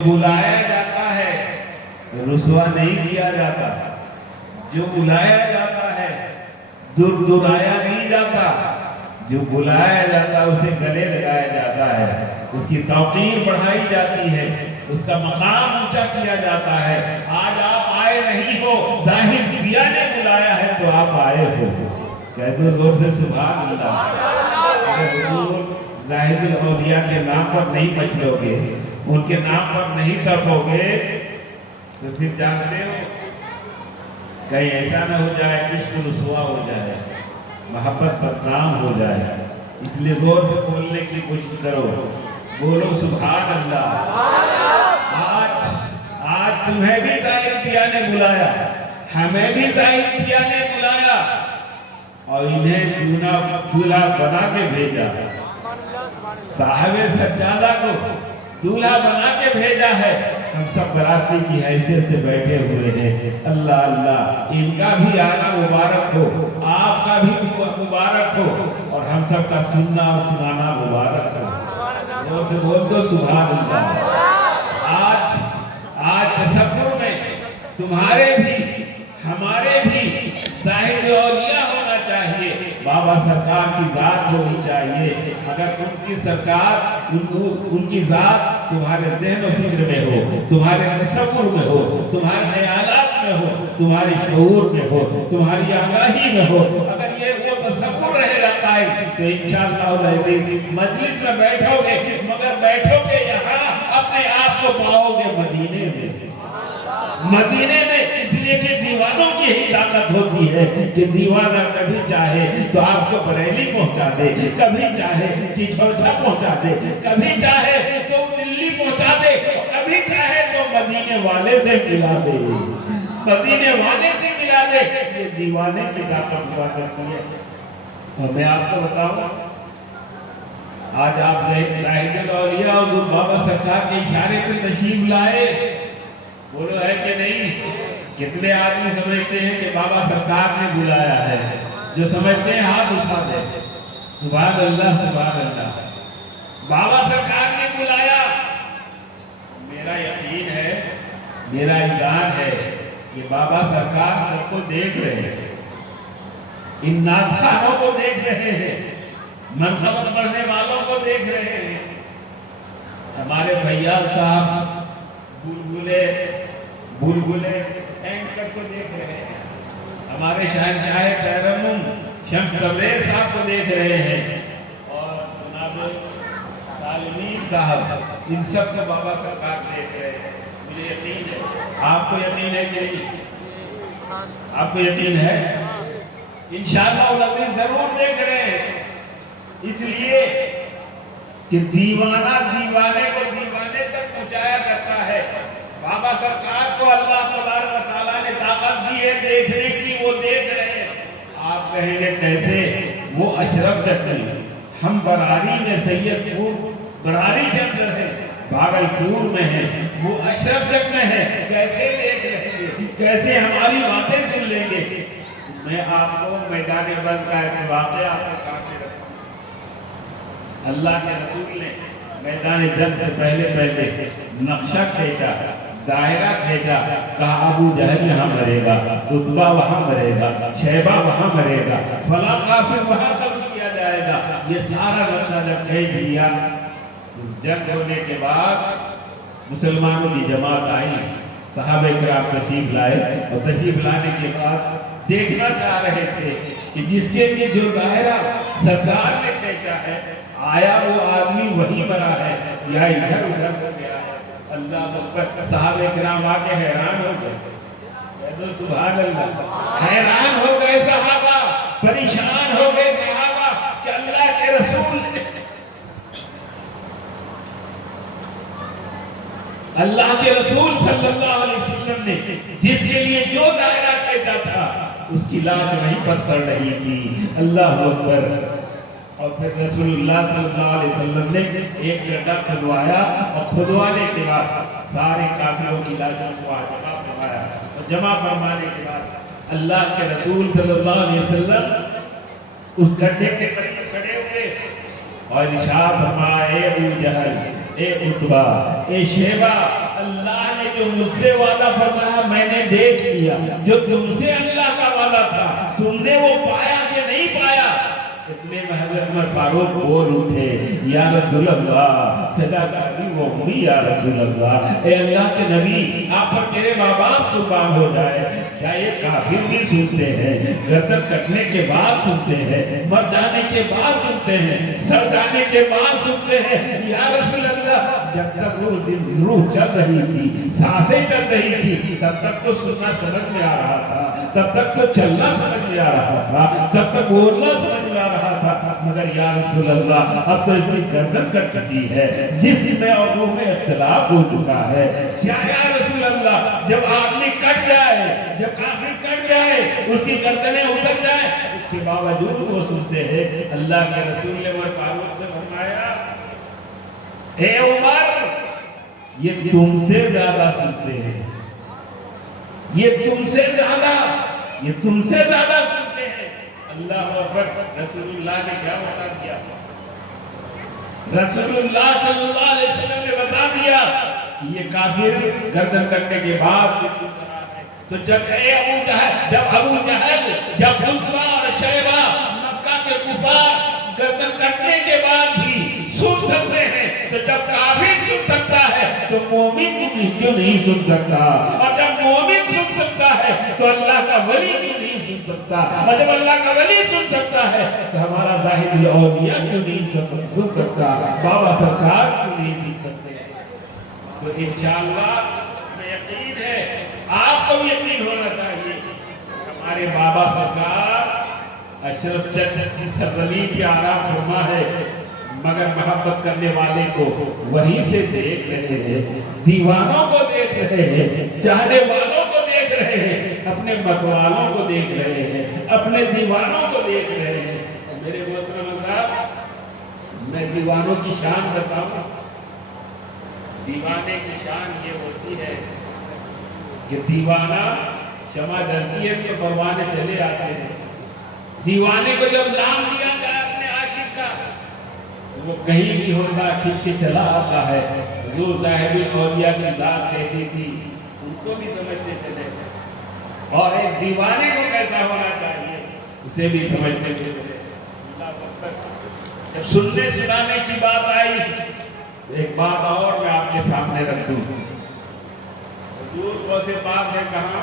बुलाया जाता है रुसवा नहीं किया जाता, जो बुलाया जाता है दुराया नहीं जाता, जो बुलाया जाता उसे गले लगाया जाता है, उसकी तौकीर बढ़ाई जाती है, उसका मकाम ऊंचा किया जाता है। आज आप आए नहीं हो, जाहिर पिया ने बुलाया है तो आप आए हो। कह दो जोर से सुभान अल्लाह। जाहिर औलिया के नाम पर नहीं बचलोगे, उनके नाम पर नहीं तड़पोगे तो फिर जानते हो कहीं ऐसा न हो जाए कि इश्क रुसवा हो जाए, मोहब्बत बदनाम हो जाए। इसलिए जोर से बोलने की कोशिश करो, बोलो सुभान अल्लाह। आज तुम्हें भी दाई पिया ने बुलाया, हमें भी दाई पिया ने बुलाया और इन्हें दूल्हा बना के भेजा, साहिबे सज्जादा को दूल्हा बना के भेजा है। हम सब बराती की हैसियत से बैठे हुए हैं। अल्लाह अल्लाह, इनका भी आना मुबारक हो, आपका भी मुबारक हो और हम सब का सुनना और सुनाना मुबारक हो। बोल दो सुभान अल्लाह। आज तसव्वुर में तुम्हारे भी हमारे भी साहिब औलिया होना चाहिए, बाबा सरकार की जात होनी चाहिए। अगर उनकी सरकार उनकी जात तुम्हारे ज़हन और फिक्र में हो, तुम्हारे तसव्वुर में हो, तुम्हारे ख्यालात में हो, तुम्हारे शऊर में हो, तुम्हारी आगाही में हो, अगर ये वो तसव्वुर रह जाता है तो इंशाअल्लाह मजलिस में बैठोगे, मगर बैठोगे यहाँ अपने आप को पाओगे मदीने में। मदीने में इसलिए कि दीवानों की ही ताकत होती है कि दीवाना कभी चाहे तो आपको बरेली पहुंचा दे, कभी चाहे कि झोरछा पहुंचा दे, कभी चाहे तो दिल्ली पहुंचा दे, कभी चाहे तो मदीने वाले से मिला दे, मदीने वाले से मिला दे। ये दीवाने की ताकत हुआ करती है। और मैं आपको बताऊं, आज आप राहिदुल औलिया और बाबा सरकार के इशारे पे तशरीफ लाए, बोलो है कि नहीं? कितने आदमी समझते हैं कि बाबा सरकार ने बुलाया है, जो समझते हैं हाथ उठा दे। सुभान अल्लाह सुभान अल्लाह। बाबा सरकार ने बुलाया। मेरा यकीन है, मेरा ईमान है कि बाबा सरकार सबको देख रहे हैं, इन नाथखानों को देख रहे हैं, मनसबत पढ़ने वालों को देख रहे हैं। हमारे भैया साहब बुलबुले एंकर को देख रहे हैं, हमारे शहंशाह तैरमुम शम्स तबरेज़ साहब को देख रहे हैं और जनाब तालिमीन साहब, इन सब को बाबा सरकार देख रहे हैं। मुझे यकीन है, आपको यकीन है कि नहीं? आपको यकीन है? इंशाअल्लाह जरूर देख रहे हैं। इसलिए कि दीवाना दीवाने को दीवाने तक पहुंचाया करता है। बाबा सरकार को अल्लाह तबारक व तआला ने ताकत दी है देखने की, वो देख रहे हैं। आप कहेंगे कैसे? वो अशरफ चक्र हम बरारी में सैयदपुर बरारी के अंदर है, भागलपुर में है, वो अशरफ चक्र है, कैसे देख लेंगे, कैसे हमारी बातें सुन लेंगे? मैं आपको मैदान बंद का एक वाक़या आपके सामने रखूं। अल्लाह के रसूल ने मैदान जंग से पहले नक्शा खींचा, दायरा खींचा, कहा अबू जहल यहाँ मरेगा, उतबा वहाँ मरेगा, शैबा वहाँ मरेगा, फला काफिर वहाँ कत्ल किया जाएगा। ये सारा नक्शा जब खींच लिया, जंग होने के बाद मुसलमानों की जमात आई, सहाबे किराम तशरीफ लाए और तशरीफ लाने के बाद देखना चाह रहे थे कि जिसके लिए जो दायरा सरकार ने खींचा है, आया वो आदमी वही मरा है या इधर उधर हो गया है। अल्लाह अकबर। सहाबे किराम आके हैरान हो गए, तो सुभान अल्लाह, हैरान हो गए सहाबा, परेशान हो गए सहाबा कि अल्लाह के रसूल सल्लल्लाहु अलैहि वसल्लम ने जिसके लिए जो दायरा खींचा था उसकी लाश वहीं पर सड़ रही थी। अल्लाह अकबर। और फिर रसूलुल्लाह सल्लल्लाहु अलैहि वसल्लम ने एक गड्ढा खुदवाया और खुदवाने के बाद सारे काफिरों की लाशों को जमा फरमाया और जमा फरमाने के बाद अल्लाह के रसूल सल्लल्लाहु अलैहि वसल्लम उस गड्ढे के करीब खड़े हुए और इरशाद फरमाया, ए अबू जहल, ए उतबा, ए शैबा, जो मुझसे वादा फरमाया मैंने देख लिया, जो तुमसे अल्लाह का वादा था तुमने वो पाया कि नहीं पाया। इतने में हज़रत उमर फारूक बोल उठे, या रसूल अल्लाह, सदाकती वो भी या रसूल अल्लाह, ए अल्लाह के नबी आप पर मेरे माँ बाप कुर्बान हो जाए। क्या ये काफिर भी सुनते हैं? गर्दन कटने के बाद सुनते हैं, मर जाने के बाद सुनते हैं, सड़ जाने के बाद सुनते हैं। या रसूल अल्लाह, जब तक रूह चल रही थी, सांसें चल रही थी, तब तक तो सुनना समझ में आ रहा था, तब तक तो चलना समझ में आ रहा था, तब तक बोलना समझ में आ रहा था। मगर या रसूल अल्लाह, अब तो इसकी गर्दन कट चुकी है, जिसमें और रूह में इख्तिलाफ हो चुका है। क्या या रसूल अल्लाह, जब आदमी कट जाए, जब काफिर कट जाए, उसकी गर्दनें उतर जाए, उसके बावजूद वो सुनते हैं। अल्लाह के रसूल ने उमर फारूक से फरमाया, ए उमर, ये तुमसे ज्यादा सुनते हैं, ये तुमसे ज्यादा सुनते हैं। अल्लाह अकबर। रसूलुल्लाह ने क्या बता दिया? रसूलुल्लाह सल्लल्लाहु अलैहि वसल्लम ने बता दिया कि ये काफिर गर्दन कटने के बाद भी सुन रहा है। तो जब अबू जहल, जब उतबा और शैबा, मक्का के कुफार गर्दन कटने के बाद भी सुन सकते हैं, तो जब काफिर सुन सकता है तो मोमिन क्यों नहीं सुन सकता? और जब मोमिन सुन सकता है तो अल्लाह का वली क्यों नहीं सुन सकता? और जब अल्लाह का वली सुन सकता है तो हमारा ज़ाहिद औलिया क्यों नहीं सुन सकता? बाबा सरकार क्यों नहीं सुन सकते? तो इंशाअल्लाह हमें यकीन है, आपको भी यकीन होना चाहिए, हमारे बाबा सरकार अशरफ चंद सरवली की आराम फरमा है, मगर मोहब्बत करने वाले को वहीं से देख रहे हैं, दीवानों को देख रहे हैं, चाहने वालों को देख रहे हैं, अपने मतवालों को देख रहे हैं, अपने दीवानों को देख रहे हैं। मेरे मोहतरम, मैं दीवानों की शान बताऊं। दीवाने की शान ये होती है कि दीवाना क्षमा डरती है तो परवाने चले आते हैं। दीवाने को जब नाम दिया जाए अपने आशिक का, वो कहीं भी होता ठीक से चला आता है। जो ज़ाहिद औलिया की बात कहती थी उनको भी समझते चले, और एक दीवाने को कैसा होना चाहिए उसे भी समझते चले। जब सुनने सुनाने की बात आई, एक बात और मैं आपके सामने रख दूं। हुजूर को से बात है कहाँ?